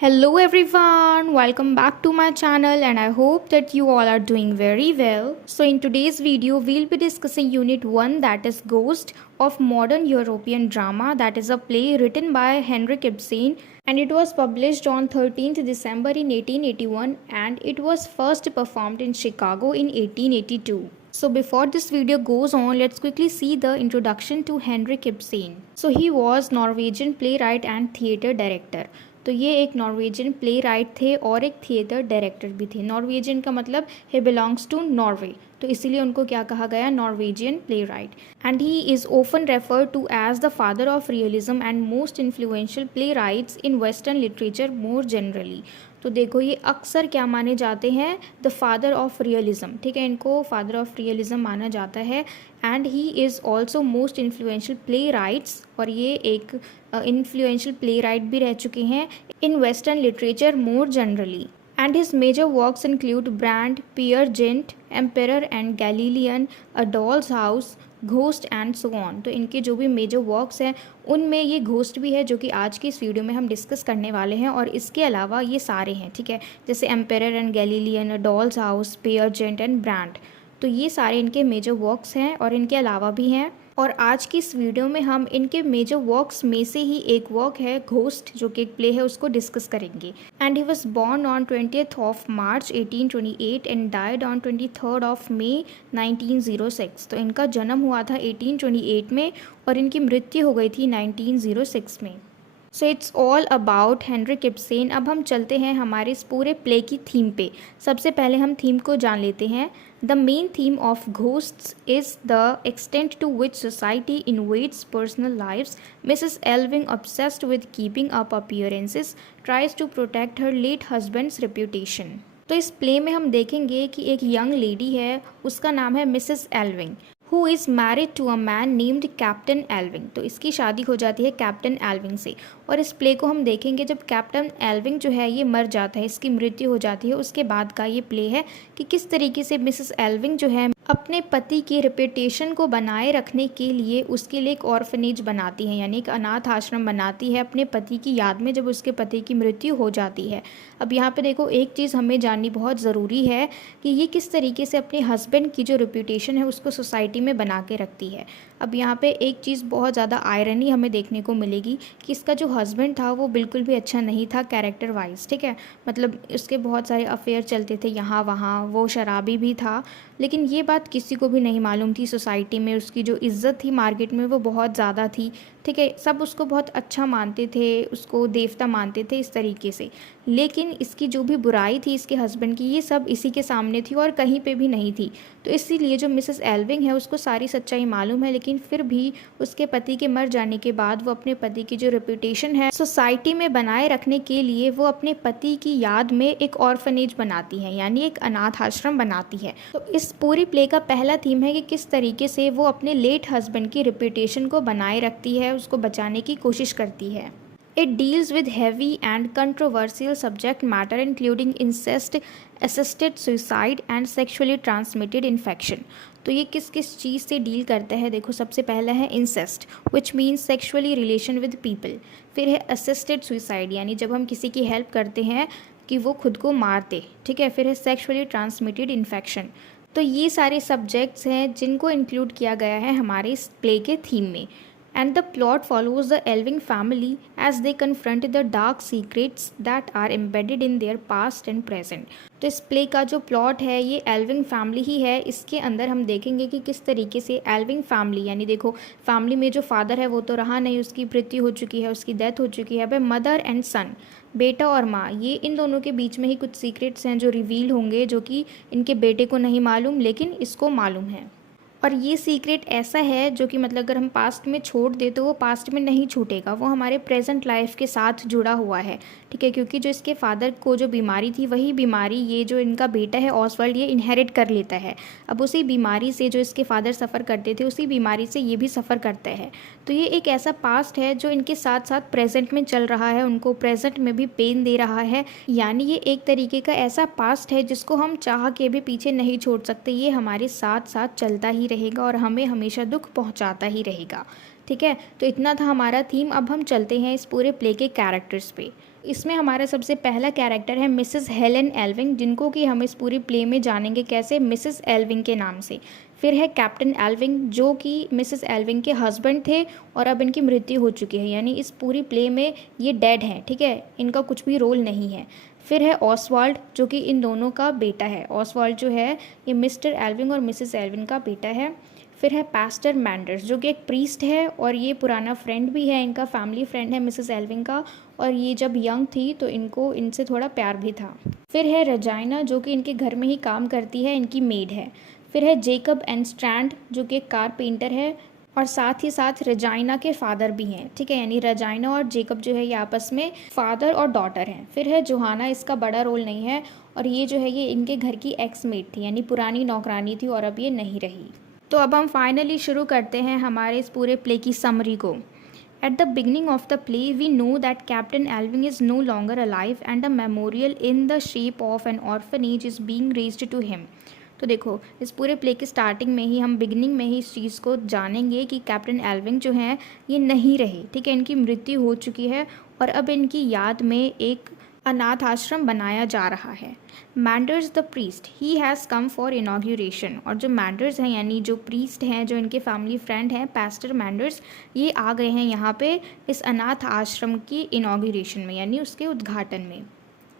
Hello everyone, welcome back to my channel and I hope that you all are doing very well. So in today's video we'll be discussing unit 1, that is Ghost of Modern European Drama, that is a play written by Henrik Ibsen and it was published on 13th December in 1881 and it was first performed in Chicago in 1882. So before this video goes on, let's quickly see the introduction to Henrik Ibsen. So he was Norwegian playwright and theatre director. तो ये एक Norwegian play right थे और एक theatre director भी थे। Norwegian का मतलब ही बिलोंग्स टू नॉर्वे, तो इसीलिए उनको क्या कहा गया, Norwegian playwright. And he is often referred to as the father of realism and most influential playwrights in western literature more generally. तो देखो ये अक्सर क्या माने जाते हैं, द फादर ऑफ रियलिज्म, ठीक है, इनको फादर ऑफ रियलिज्म माना जाता है। And he is also most influential play rights, और ये एक इन्फ्लुएंशियल प्ले राइट भी रह चुके हैं इन western literature more generally. And his major works include Brand, Peer Gynt, Emperor and Galilean, A Doll's House, ghost and so on. तो इनके जो भी मेजर वर्क्स हैं उनमें ये घोस्ट भी है, जो कि आज की इस वीडियो में हम डिस्कस करने वाले हैं, और इसके अलावा ये सारे हैं, ठीक है, जैसे Emperor and Galilean, a Doll's House, Peer Gynt and Brand. तो ये सारे इनके मेजर वर्क्स हैं और इनके अलावा भी हैं, और आज की इस वीडियो में हम इनके मेजर वर्क्स में से ही एक वर्क है घोस्ट, जो कि एक प्ले है, उसको डिस्कस करेंगे। And he was born on 20th of March 1828 and died on 23rd of May 1906। तो इनका जन्म हुआ था 1828 में और इनकी मृत्यु हो गई थी 1906 में। So it's all about Henrik Ibsen. अब हम चलते हैं हमारे इस पूरे प्ले की थीम पे। सबसे पहले हम थीम को जान लेते हैं। The main theme of Ghosts is the extent to which society invades personal lives. Mrs Alving, obsessed with keeping up appearances, tries to protect her late husband's reputation। तो इस प्ले में हम देखेंगे कि एक यंग लेडी है, उसका नाम है Mrs Alving, who is married to a man named Captain Alving. तो इसकी शादी हो जाती है कैप्टन एल्विंग से, और इस प्ले को हम देखेंगे जब कैप्टन एल्विंग जो है ये मर जाता है, इसकी मृत्यु हो जाती है, उसके बाद का ये प्ले है कि किस तरीके से मिसेस एल्विंग जो है अपने पति की रेपुटेशन को बनाए रखने के लिए उसके लिए एक ऑर्फनेज बनाती है, यानी एक अनाथ आश्रम बनाती है अपने पति की याद में जब उसके पति की मृत्यु हो जाती है। अब यहाँ पे देखो एक चीज़ हमें जाननी बहुत ज़रूरी है कि ये किस तरीके से अपने हस्बैंड की जो रेपुटेशन है उसको सोसाइटी में बना के रखती है। अब यहाँ पे एक चीज़ बहुत ज़्यादा आयरनी हमें देखने को मिलेगी कि इसका जो हस्बैंड था वो बिल्कुल भी अच्छा नहीं था कैरेक्टर वाइज, ठीक है, मतलब उसके बहुत सारे अफेयर चलते थे यहाँ वहाँ, वो शराबी भी था, लेकिन ये बात किसी को भी नहीं मालूम थी। सोसाइटी में उसकी जो इज़्ज़त थी मार्केट में वो बहुत ज़्यादा थी, ठीक है, सब उसको बहुत अच्छा मानते थे, उसको देवता मानते थे इस तरीके से। लेकिन इसकी जो भी बुराई थी इसके हस्बैंड की, ये सब इसी के सामने थी और कहीं पे भी नहीं थी। तो इसीलिए जो मिसेस एल्विंग है उसको सारी सच्चाई मालूम है, लेकिन फिर भी उसके पति के मर जाने के बाद वो अपने पति की जो रेपुटेशन है सोसाइटी में बनाए रखने के लिए वो अपने पति की याद में एक ऑर्फनेज बनाती है, यानी एक अनाथ आश्रम बनाती है। तो इस पूरी प्ले का पहला थीम है कि किस तरीके से वो अपने लेट हस्बैंड की रेपुटेशन को बनाए रखती है, उसको बचाने की कोशिश करती है। It deals with heavy and controversial subject matter including incest, assisted suicide and sexually transmitted infection। तो ये किस किस चीज़ से डील करता है, देखो सबसे पहला है incest which means sexually relation with people। फिर है assisted suicide, यानी जब हम किसी की हेल्प करते हैं कि वो खुद को मार दे, ठीक है। फिर है sexually transmitted infection। तो ये सारे सब्जेक्ट्स हैं जिनको इंक्लूड किया गया है हमारे इस प्ले के थीम में। And the plot follows the Elving family as they confront the dark secrets that are embedded in their past and present। तो इस प्ले का जो प्लॉट है ये एल्विंग फैमिली ही है। इसके अंदर हम देखेंगे कि किस तरीके से एल्विंग फैमिली, यानी देखो फैमिली में जो फादर है वो तो रहा नहीं, उसकी मृत्यु हो चुकी है, उसकी डेथ हो चुकी है। अब मदर एंड सन, बेटा और माँ, ये इन दोनों के बीच में ही कुछ सीक्रेट्स हैं जो रिवील होंगे, जो कि इनके बेटे को नहीं मालूम लेकिन इसको मालूम है। और ये सीक्रेट ऐसा है जो कि मतलब अगर हम पास्ट में छोड़ दे तो वो पास्ट में नहीं छूटेगा, वो हमारे प्रेजेंट लाइफ के साथ जुड़ा हुआ है, ठीक है, क्योंकि जो इसके फादर को जो बीमारी थी वही बीमारी ये जो इनका बेटा है ऑसवर्ल्ड ये इनहेरिट कर लेता है। अब उसी बीमारी से जो इसके फादर सफ़र करते थे उसी बीमारी से ये भी सफ़र करता है। तो ये एक ऐसा पास्ट है जो इनके साथ साथ प्रेजेंट में चल रहा है, उनको प्रेजेंट में भी पेन दे रहा है, यानी ये एक तरीके का ऐसा पास्ट है जिसको हम चाह के भी पीछे नहीं छोड़ सकते, ये हमारे साथ साथ चलता ही रहेगा और हमें हमेशा दुख पहुंचाता ही रहेगा, ठीक है। तो इतना था हमारा थीम। अब हम चलते हैं इस पूरे प्ले के कैरेक्टर्स पे। इसमें हमारा सबसे पहला कैरेक्टर है मिसेस हेलेन एल्विंग, जिनको कि हम इस पूरी प्ले में जानेंगे कैसे, मिसेस एल्विंग के नाम से। फिर है कैप्टन एल्विंग, जो कि मिसेस एल्विंग के हस्बैंड थे और अब इनकी मृत्यु हो चुकी है, यानी इस पूरी प्ले में ये डेड हैं, ठीक है, इनका कुछ भी रोल नहीं है। फिर है ऑसवाल्ड, जो कि इन दोनों का बेटा है। ऑसवाल्ड जो है ये मिस्टर एल्विंग और मिसेस एल्विंग का बेटा है। फिर है पास्टर मैंडर्स, जो कि एक प्रीस्ट है और ये पुराना फ्रेंड भी है, इनका फैमिली फ्रेंड है मिसेस एल्विंग का, और ये जब यंग थी तो इनको इनसे थोड़ा प्यार भी था। फिर है रजाइना, जो कि इनके घर में ही काम करती है, इनकी मेड है। फिर है जेकब एंड स्ट्रैंड, जो कि एक कारपेंटर है और साथ ही साथ रजाइना के फादर भी हैं, ठीक है, यानी रजाइना और जेकब जो है ये आपस में फादर और डॉटर हैं। फिर है जोहाना, इसका बड़ा रोल नहीं है और ये जो है ये इनके घर की एक्स मेड थी, यानी पुरानी नौकरानी थी और अब ये नहीं रही। तो अब हम फाइनली शुरू करते हैं हमारे इस पूरे प्ले की समरी को। At the beginning of the play we know that Captain Alving is no longer alive and a memorial in the shape of an orphanage is being raised to him. तो देखो, इस पूरे play की starting में ही, हम beginning में ही इस चीज़ को जानेंगे कि कैप्टन एल्विंग जो हैं ये नहीं रहे, ठीक है, इनकी मृत्यु हो चुकी है और अब इनकी याद में एक अनाथ आश्रम बनाया जा रहा है। Manders the priest he has come for inauguration, और जो मैंडर्स हैं यानी जो प्रीस्ट हैं, जो इनके फैमिली फ्रेंड हैं पास्टर मैंडर्स, ये आ गए हैं यहाँ पे इस अनाथ आश्रम की इनॉग्रेशन में, यानी उसके उद्घाटन में।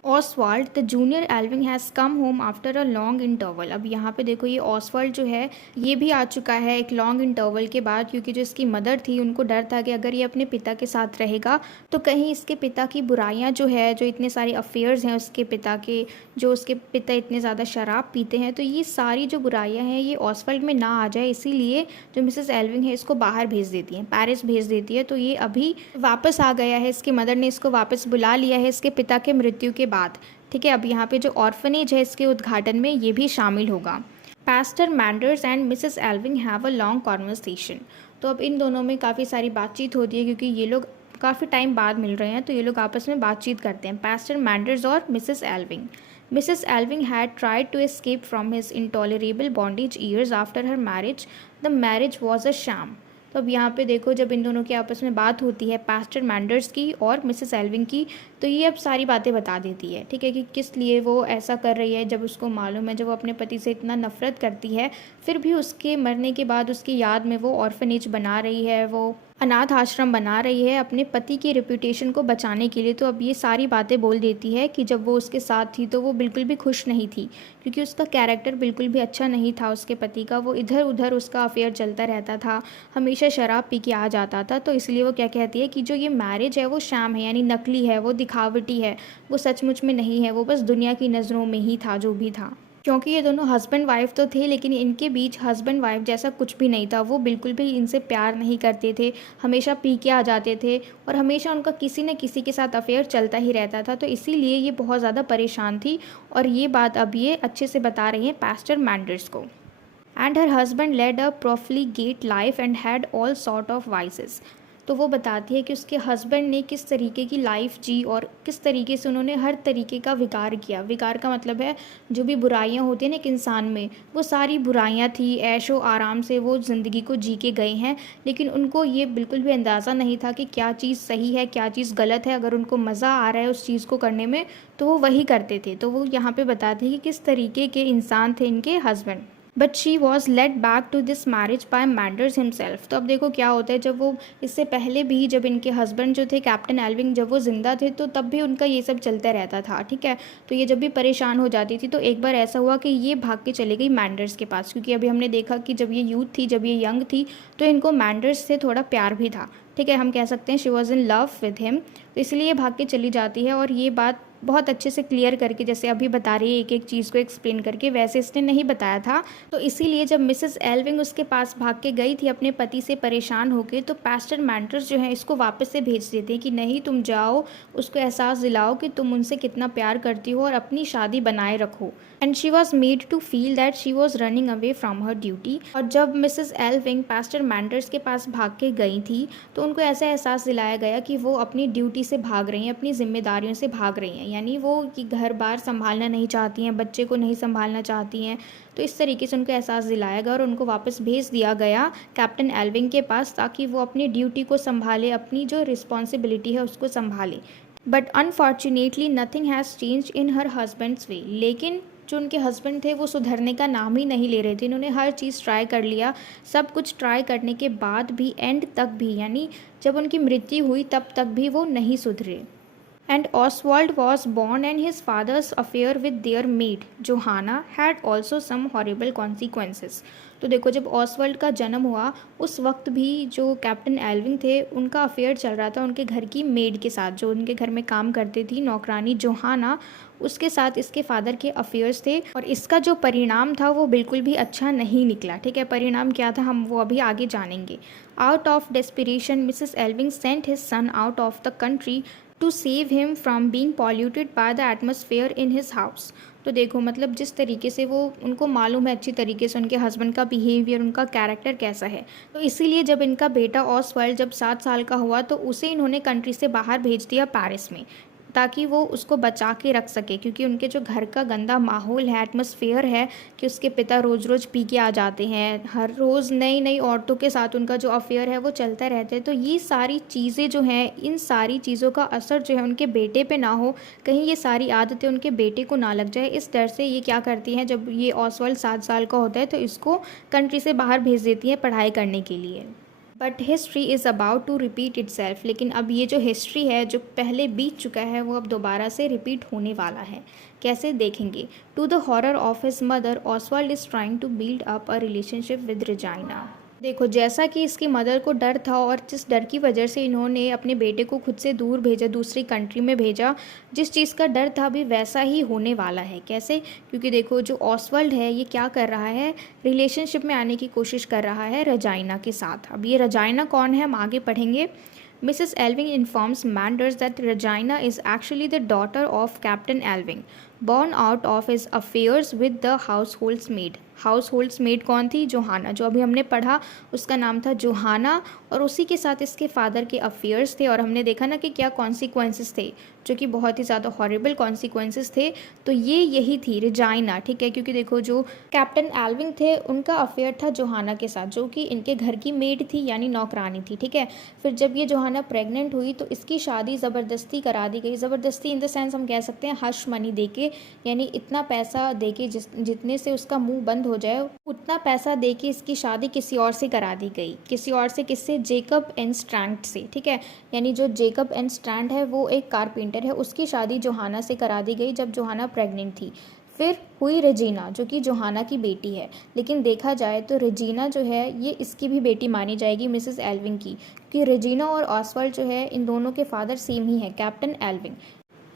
Oswald the junior Alving has come home after a long interval. अब यहाँ पे देखो, ये ऑसवाल्ड जो है ये भी आ चुका है एक लॉन्ग इंटरवल के बाद, क्योंकि जो इसकी मदर थी उनको डर था कि अगर ये अपने पिता के साथ रहेगा तो कहीं इसके पिता की बुराइयाँ जो है, जो इतने सारे अफेयर्स हैं उसके पिता के, जो उसके पिता इतने ज़्यादा शराब पीते हैं, तो ये सारी जो बुराइयाँ हैं ये ऑसवाल्ड में ना आ जाए, इसीलिए जो मिसेस एल्विंग है इसको बाहर भेज देती हैं, पेरिस भेज देती है। तो ये अभी वापस आ गया है, इसकी मदर ने इसको वापस बुला लिया है इसके पिता के मृत्यु के बाद, ठीक है। अब यहाँ पे जो ऑर्फनेज है इसके उद्घाटन में ये भी शामिल होगा। Pastor Manders and Mrs Alving have a long conversation. तो अब इन दोनों में काफ़ी सारी बातचीत होती है, क्योंकि ये लोग काफ़ी टाइम बाद मिल रहे हैं, तो ये लोग आपस में बातचीत करते हैं, पास्टर मैंडर्स और Mrs Alving. Mrs Alving had tried to escape from his intolerable bondage years after her marriage, the marriage was a sham. तो अब यहाँ पे देखो, जब इन दोनों की आपस में बात होती है पास्टर मैंडर्स की और मिसेस एल्विंग की, तो ये अब सारी बातें बता देती है, ठीक है, कि किस लिए वो ऐसा कर रही है, जब उसको मालूम है जब वो अपने पति से इतना नफरत करती है, फिर भी उसके मरने के बाद उसकी याद में वो ऑर्फनेज बना रही है, वो अनाथ आश्रम बना रही है अपने पति की रेपुटेशन को बचाने के लिए। तो अब ये सारी बातें बोल देती है कि जब वो उसके साथ थी तो वो बिल्कुल भी खुश नहीं थी, क्योंकि उसका कैरेक्टर बिल्कुल भी अच्छा नहीं था उसके पति का, वो इधर उधर उसका अफेयर चलता रहता था, हमेशा शराब पी के आ जाता था। तो इसलिए वो क्या कहती है कि जो ये मैरिज है वो शैम है, यानी नकली है, वो दिखावटी है, वो सचमुच में नहीं है, वो बस दुनिया की नज़रों में ही था जो भी था। क्योंकि ये दोनों हस्बैंड वाइफ तो थे, लेकिन इनके बीच हस्बैंड वाइफ जैसा कुछ भी नहीं था, वो बिल्कुल भी इनसे प्यार नहीं करते थे, हमेशा पी के आ जाते थे और हमेशा उनका किसी न किसी के साथ अफेयर चलता ही रहता था। तो इसीलिए ये बहुत ज़्यादा परेशान थी और ये बात अब ये अच्छे से बता रही हैं पास्टर मैंडर्स को। And her husband led a profligate life and had all sort of vices. तो वो बताती है कि उसके हस्बैंड ने किस तरीके की लाइफ जी और किस तरीके से उन्होंने हर तरीके का विकार किया। विकार का मतलब है जो भी बुराइयां होती हैं ना एक इंसान में, वो सारी बुराइयां थी, ऐशो आराम से वो ज़िंदगी को जी के गए हैं, लेकिन उनको ये बिल्कुल भी अंदाज़ा नहीं था कि क्या चीज़ सही है क्या चीज़ गलत है। अगर उनको मज़ा आ रहा है उस चीज़ को करने में तो वो वही करते थे। तो वो यहाँ पे बताते हैं कि किस तरीके के इंसान थे इनके हस्बैंड। But she was led back to this marriage by Manders himself. तो अब देखो क्या होता है, जब वो इससे पहले भी जब इनके हस्बैंड जो थे कैप्टन एल्विंग जब वो ज़िंदा थे तो तब भी उनका ये सब चलता रहता था, ठीक है। तो ये जब भी परेशान हो जाती थी तो एक बार ऐसा हुआ कि ये भाग के चली गई मैंडर्स के पास, क्योंकि अभी हमने देखा कि जब ये यूथ थी, जब ये यंग थी, तो इनको मैंडर्स से थोड़ा प्यार भी था, ठीक है, हम कह सकते हैं she was in love with him. तो इसलिए भाग के चली जाती है और ये बात बहुत अच्छे से क्लियर करके, जैसे अभी बता रही है एक एक चीज़ को एक्सप्लेन करके, वैसे इसने नहीं बताया था। तो इसीलिए जब मिसेस एल्विंग उसके पास भाग के गई थी अपने पति से परेशान होकर, तो पास्टर मैंडर्स जो है इसको वापस से भेज देते हैं कि नहीं, तुम जाओ, उसको एहसास दिलाओ कि तुम उनसे कितना प्यार करती हो और अपनी शादी बनाए रखो। And she was made to feel that she was running away from her duty. और जब मिसेस एल्विंग पास्टर मैंडर्स के पास भाग के गई थी तो उनको ऐसा एहसास दिलाया गया कि वो अपनी ड्यूटी से भाग रही हैं, अपनी जिम्मेदारियों से भाग रही हैं, यानी वो कि घर बार संभालना नहीं चाहती हैं, बच्चे को नहीं संभालना चाहती हैं। तो इस तरीके से उनको एहसास दिलाया गया और उनको वापस भेज दिया गया कैप्टन एल्विंग के पास, ताकि वो अपनी ड्यूटी को संभाले, अपनी जो रिस्पॉन्सिबिलिटी है उसको संभाले। But unfortunately nothing has change in her husband's way. लेकिन जो उनके हस्बैंड थे वो सुधरने का नाम ही नहीं ले रहे थे। इन्होंने हर चीज़ ट्राई कर लिया, सब कुछ ट्राई करने के बाद भी एंड तक भी, यानी जब उनकी मृत्यु हुई तब तक भी वो नहीं सुधरे। And Oswald was born and his father's affair with their maid Johanna had also some horrible consequences। तो देखो जब ऑसवर्ल्ड का जन्म हुआ उस वक्त भी जो कैप्टन एल्विंग थे उनका अफेयर चल रहा था उनके घर की मेड के साथ, जो उनके घर में काम करती थी नौकरानी जोहाना, उसके साथ इसके फादर के अफेयर्स थे। और इसका जो परिणाम था वो बिल्कुल भी अच्छा नहीं निकला। ठीक है, परिणाम क्या था हम वो अभी आगे जानेंगे। Out of desperation Mrs Alving sent his son out of the country to save him from being polluted by the atmosphere in his house. तो देखो मतलब जिस तरीके से वो, उनको मालूम है अच्छी तरीके से उनके हस्बैंड का बिहेवियर, उनका कैरेक्टर कैसा है, तो इसीलिए जब इनका बेटा ऑसवर्ल्ड जब 7 साल का हुआ तो उसे इन्होंने कंट्री से बाहर भेज दिया पेरिस में, ताकि वो उसको बचा के रख सके। क्योंकि उनके जो घर का गंदा माहौल है, एटमॉस्फेयर है, कि उसके पिता रोज़ रोज़ पी के आ जाते हैं, हर रोज़ नई नई औरतों के साथ उनका जो अफेयर है वो चलता रहता है। तो ये सारी चीज़ें जो हैं, इन सारी चीज़ों का असर जो है उनके बेटे पे ना हो, कहीं ये सारी आदतें उनके बेटे को ना लग जाए, इस डर से ये क्या करती हैं, जब ये ऑसवर्ल्ड 7 साल का होता है तो इसको कंट्री से बाहर भेज देती हैं पढ़ाई करने के लिए। But history is about to repeat itself. लेकिन अब ये जो हिस्ट्री है जो पहले बीत चुका है वो अब दोबारा से रिपीट होने वाला है। कैसे देखेंगे। To the horror of his mother Oswald is trying to build up a relationship with Regina. देखो जैसा कि इसकी मदर को डर था और जिस डर की वजह से इन्होंने अपने बेटे को खुद से दूर भेजा, दूसरी कंट्री में भेजा, जिस चीज़ का डर था अभी वैसा ही होने वाला है। कैसे, क्योंकि देखो जो ऑसवर्ल्ड है ये क्या कर रहा है, रिलेशनशिप में आने की कोशिश कर रहा है रजाइना के साथ। अब ये रजाइना कौन है हम आगे पढ़ेंगे। Mrs. Elving informs Manders that Regina is actually the daughter of Captain Elving, born out of his affairs with the household's maid। Households made कौन थी, जोहाना, जो अभी हमने पढ़ा उसका नाम था जोहाना, और उसी के साथ इसके फादर के अफेयर्स थे। और हमने देखा ना कि क्या कॉन्सिक्वेंसेस थे, जो कि बहुत ही ज़्यादा हॉरिबल कॉन्सिक्वेंसेस थे। तो ये यही थी रेजाइना, ठीक है, क्योंकि देखो जो कैप्टन एल्विंग थे उनका अफेयर था जोहाना के साथ, जो कि इनके घर की मेड थी यानी नौकरानी थी। ठीक है, फिर जब ये जोहाना प्रेग्नेंट हुई तो इसकी शादी ज़बरदस्ती करा दी गई। ज़बरदस्ती इन द सेंस हम कह सकते हैं हश मनी दे के, यानी इतना पैसा दे के जितने से उसका मुँह बंद हो जाए उतना पैसा दे के इसकी शादी किसी और से करा दी गई। किसी और से, किससे, जेकब एंड स्ट्रैंड से। ठीक है, यानी जो जेकब एंड स्ट्रैंड है वो एक कारपेंटर है, उसकी शादी जोहाना से करा दी गई जब जोहाना प्रेग्नेंट थी। फिर हुई रेजीना, जो कि जोहाना की बेटी है। लेकिन देखा जाए तो रेजीना जो है ये इसकी भी बेटी मानी जाएगी मिसेस एल्विंग की, क्योंकि रेजीना और ऑसवाल्ड जो है इन दोनों के फादर सेम ही है, कैप्टन एल्विंग।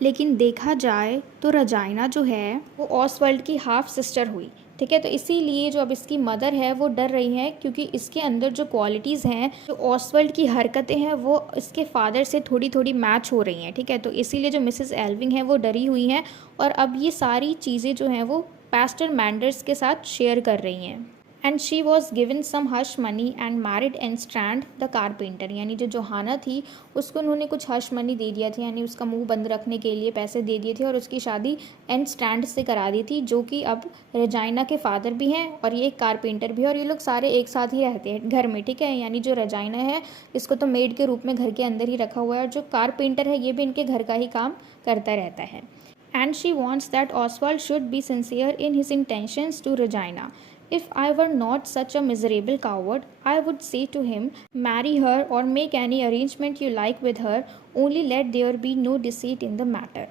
लेकिन देखा जाए तो रजाइना जो है वो ऑसवर्ल्ड की हाफ सिस्टर हुई। ठीक है, तो इसीलिए जो अब इसकी मदर है वो डर रही हैं, क्योंकि इसके अंदर जो क्वालिटीज़ हैं, जो ऑसवर्ल्ड की हरकतें हैं, वो इसके फादर से थोड़ी थोड़ी मैच हो रही हैं। ठीक है, तो इसीलिए जो मिसेस एल्विंग है वो डरी हुई हैं, और अब ये सारी चीज़ें जो हैं वो पास्टर मैंडर्स के साथ शेयर कर रही हैं। And she was given some hush money and married and Strand the carpenter, यानी जो जोहाना थी उसको उन्होंने कुछ हश मनी दे दिया था, यानी उसका मुंह बंद रखने के लिए पैसे दे दिए थे, और उसकी शादी एंड स्ट्रैंड से करा दी थी, जो कि अब रेजाइना के फादर भी हैं और ये एक कारपेंटर भी है, और ये लोग सारे एक साथ ही रहते हैं घर में। ठीक है, यानी जो रेजाइना है इसको तो मेड के रूप में घर के अंदर ही रखा हुआ है, और जो कारपेंटर है ये भी इनके घर का ही काम करता रहता है। And she wants that Oswald should be sincere in his intentions to Regina. If I were not such a miserable coward, I would say to him, marry her or make any arrangement you like with her, only let there be no deceit in the matter।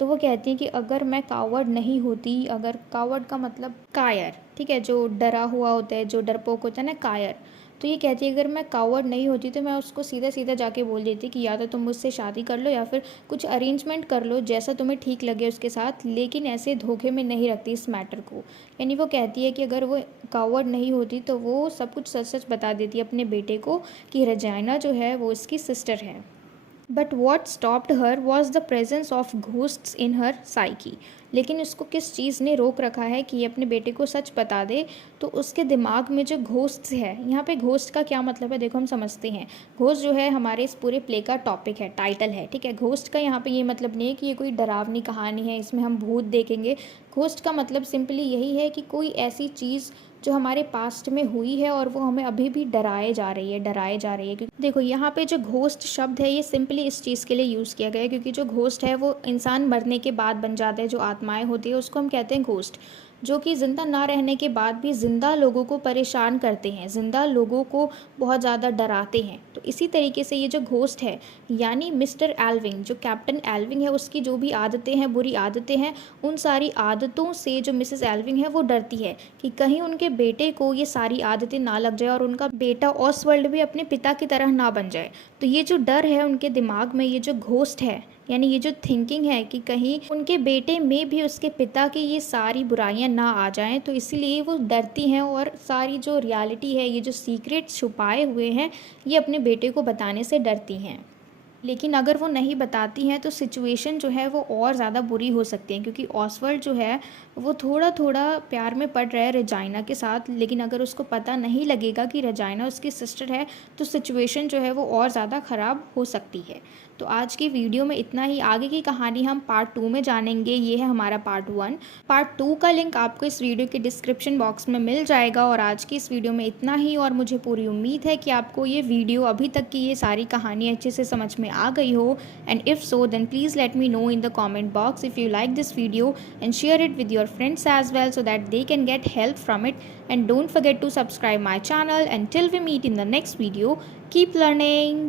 तो वो कहती हैं कि अगर मैं coward नहीं होती, अगर कावर्ड का मतलब कायर, ठीक है, जो डरा हुआ होता है, जो डरपोक होता है ना, कायर, तो ये कहती है अगर मैं कावर्ड नहीं होती तो मैं उसको सीधा सीधा जाके बोल देती कि या तो तुम मुझसे शादी कर लो या फिर कुछ अरेंजमेंट कर लो जैसा तुम्हें ठीक लगे उसके साथ, लेकिन ऐसे धोखे में नहीं रखती इस मैटर को। यानी वो कहती है कि अगर वो कावर्ड नहीं होती तो वो सब कुछ सच सच बता देती अपने बेटे को कि रेजाइना जो है वो इसकी सिस्टर है। But what stopped her was the presence of ghosts in her psyche. लेकिन उसको किस चीज़ ने रोक रखा है कि ये अपने बेटे को सच बता दे, तो उसके दिमाग में जो घोस्ट्स है, यहाँ पे घोस्ट का क्या मतलब है देखो हम समझते हैं। घोस्ट जो है हमारे इस पूरे प्ले का टॉपिक है, टाइटल है। ठीक है, घोस्ट का यहाँ पे ये मतलब नहीं है कि ये कोई डरावनी कहानी है इसमें हम भूत देखेंगे। घोस्ट का मतलब सिंपली यही है कि कोई ऐसी चीज़ जो हमारे पास्ट में हुई है और वो हमें अभी भी डराए जा रही है क्योंकि देखो यहाँ पे जो घोस्ट शब्द है ये सिंपली इस चीज़ के लिए यूज़ किया गया है क्योंकि जो घोस्ट है वो इंसान मरने के बाद बन जाते हैं, जो आत्माएं होती है उसको हम कहते हैं घोस्ट, जो कि ज़िंदा ना रहने के बाद भी ज़िंदा लोगों को परेशान करते हैं, ज़िंदा लोगों को बहुत ज़्यादा डराते हैं। तो इसी तरीके से ये जो घोस्ट है यानी मिस्टर एल्विंग, जो कैप्टन एल्विंग है, उसकी जो भी आदतें हैं, बुरी आदतें हैं, उन सारी आदतों से जो मिसेस एल्विंग है वो डरती है कि कहीं उनके बेटे को ये सारी आदतें ना लग जाए और उनका बेटा ऑसवर्ल्ड भी अपने पिता की तरह ना बन जाए। तो ये जो डर है उनके दिमाग में, ये जो घोस्ट है यानी ये जो थिंकिंग है कि कहीं उनके बेटे में भी उसके पिता की ये सारी बुराइयां ना आ जाएं, तो इसीलिए वो डरती हैं और सारी जो रियलिटी है, ये जो सीक्रेट छुपाए हुए हैं, ये अपने बेटे को बताने से डरती हैं। लेकिन अगर वो नहीं बताती हैं तो सिचुएशन जो है वो और ज़्यादा बुरी हो सकती है क्योंकि ऑसवर्ल्ड जो है वो थोड़ा थोड़ा प्यार में पड़ रहा है रेजाइना के साथ, लेकिन अगर उसको पता नहीं लगेगा कि रेजाइना उसकी सिस्टर है तो सिचुएशन जो है वो और ज़्यादा ख़राब हो सकती है। तो आज की वीडियो में इतना ही। आगे की कहानी हम पार्ट 2 में जानेंगे। ये है हमारा पार्ट 1। पार्ट 2 का लिंक आपको इस वीडियो के डिस्क्रिप्शन बॉक्स में मिल जाएगा। और आज की इस वीडियो में इतना ही और मुझे पूरी उम्मीद है कि आपको ये वीडियो, अभी तक की ये सारी कहानी अच्छे से समझ में आ गई हो। And if so then please let me know in the comment box if you like this video and share it with your friends as well so that they can get help from it. And don't forget to subscribe my channel. Until we meet in the next video, keep learning.